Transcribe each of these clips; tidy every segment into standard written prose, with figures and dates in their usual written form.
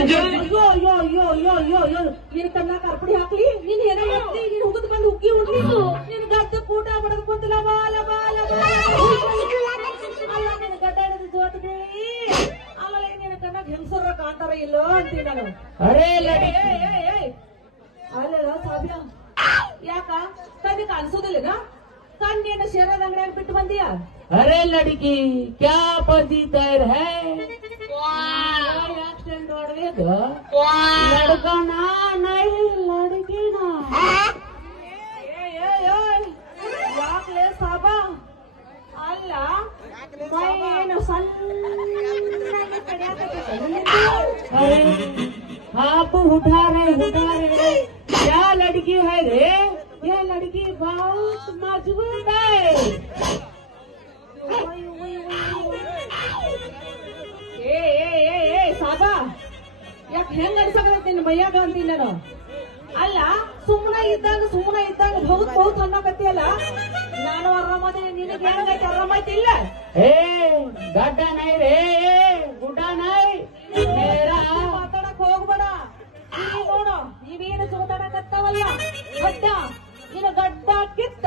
ಅಯ್ಯೋ ಅಯ್ಯೋ ಅಯ್ಯೋ ಅಯ್ಯೋ ಅಯ್ಯೋ ಅಯ್ಯೋ ನಿನ್ ಕಣ್ಣ ಕರ್ಪಡಿ ಹಾಕ್ಲಿ ನೀನ್ ಏನೋ ಮಾಡ್ತಿ ನೀನ್ ಹುಗದ್ ಬಂದು ಹುಗ್ಗಿ ಉಂಡ್ಲಿ ನಿನ್ ಗದ್ದ ಕೂಟ ಬಡದ್ಕೊಂತ ಲಬಾ ಲಬಾ ಲಬಾ ಅಲ್ಲ ನಿನ್ ಗಡ್ಡ ಹಿಡಿದು ಜೋತ್ಗೆ ಆಮೇಲೆ ನಿನ್ ಕಣ್ಣಾಗ ಹೆಂಗಸರ ಕಾಂತಾರ ಇಲ್ಲೋ ಅಂತೀನಿ ನಾನು अरे ಅಲ್ಲ ಸಾಬಿಯ ಯಾಕ ಕಣ್ಣಿಗೆ ಅನ್ಸೋದಿಲ್ಲ ಕಣ್ಣೇನು ಶೇರದ ಅಂಗಡಿಯಾಗ ಬಿಟ್ಟು ಬಂದಿಯಾ अरे लड़की क्या पति तैर है ಆಕ್ಸಿಡೆಂಟ್ ಹೊಡೆದು लड़का ना नहीं लड़की ना ಯಾಕ್ಲೆ ಸಾಬ ಅಲ್ಲ ಮೈ ಏನು ಸಣ್ಣ अरे आप उठा रहे क्या लड़की है रे ये लड़की बहुत मजबूत है ಏ ಸಾಬ ಯಾಕೆ ಹೆಂಗ್ ಅನ್ಸಕತ್ತೈತಿ ನಿನ್ನ ಮೈಯಾಗ ಅಂತೀನಿ ನಾನು ಅಲ್ಲ ಸುಮ್ಮನೆ ಇದ್ದಾಗ ಬಹುತ್ ಅನ್ನಕತ್ತಿಯಲ್ಲ ನಾನು ಆರಾಮದೇನೆ ನಿನಗೆ ಹೆಂಗೈತಿ ಆರಾಮೈತಿ ಇಲ್ಲ ए गड्ढा नहीं रे गुड्डा नहीं मेरा ಮಾತಾಡಕ್ ಹೋಗ್ಬೇಡ ಇಲ್ಲಿ ನೋಡು ನೀವೇನು ಚೋತಾಡಕತ್ತಾವಲ್ಲ ಗಡ್ಡ ನಿನ್ನ ಗಡ್ಡ ಕಿತ್ತ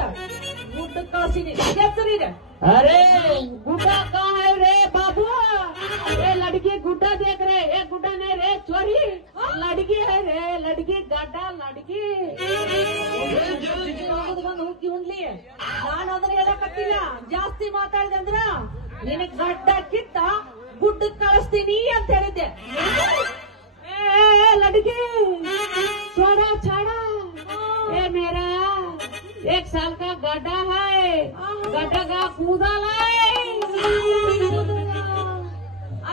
ಗುಡ್ಡ ಕಳಿಸಿನಿ ಹೆಸರಿದೆ अरे गुड्डा कहाँ है रे बाबू ये लड़की गुड्डा देख रहे ये गुड्डा नहीं रे चोरी लड़की है रे लड़की गड्ढा लड़की ಬಂದು ಹುಕ್ಕಿ ಉಂಡ್ಲಿ ನಾನು ಅದನ್ನ ಹೇಳಕತ್ತಿಲ್ಲ ಜಾಸ್ತಿ ಮಾತಾಡಿದೆ ಅಂದ್ರ ನಿನಗ್ ಗಡ್ಡ ಕಿತ್ತ ಗುಡ್ಡ ಕಳಿಸ್ತೀನಿ ಅಂತ ಹೇಳಿದ್ದೆ ए लड़की छोड़ा छोड़ा ये मेरा 1 साल का गड्ढा है गड्ढा का कूदा लाए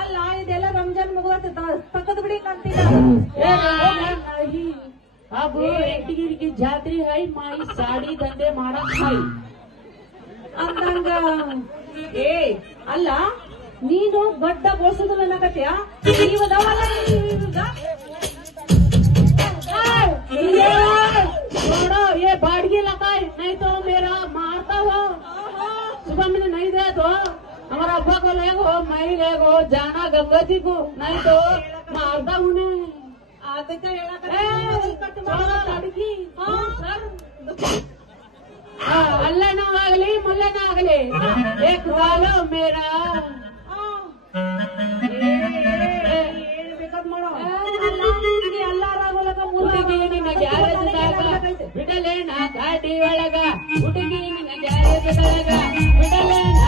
ಅಲ್ಲ ಇದೆಲ್ಲ ರಂಜಾನ್ ಮುಗಿದ ತಕ್ಕದ್ ಬಿಡಿ ಅಂತೀರ नहीं अब गिर की जात्री है माई साड़ी धंधे मारा खाई ಅಂದಂಗ ಏ ಅಲ್ಲ ನೀನು ಗಡ್ಡ ಬೋಸೋದಿಲ್ಲ ಅನ್ನಕತ್ತೀಯ ನೀವು ಅದಾವಲ್ಲ छोड़ो ये बाड़गी लगाए नहीं तो मेरा मारता हो सुबह मैंने नहीं दे तो हमारा अब्बा को ले गो मैं ले गो जाना गंगा जी को नहीं तो मारता उन्हें ಅದಕ್ಕೆ लड़की अल्लाह ना आगली मुल्ला ना आगली एक वालो मेरा ಬೇಕಾದ್ ಮಾಡೋ ಎಲ್ಲಾರಾಗೋಲಕ ಹುಡುಗಿ ನಿನ್ನ ಗ್ಯಾರೇಜ್ ಬಿಡಲೇನ ಗಾಡಿ ಒಳಗ ಹುಡುಗಿ ನಿನ್ನ ಗ್ಯಾರೇಜ್ ಒಳಗ ಬಿಡಲೇನ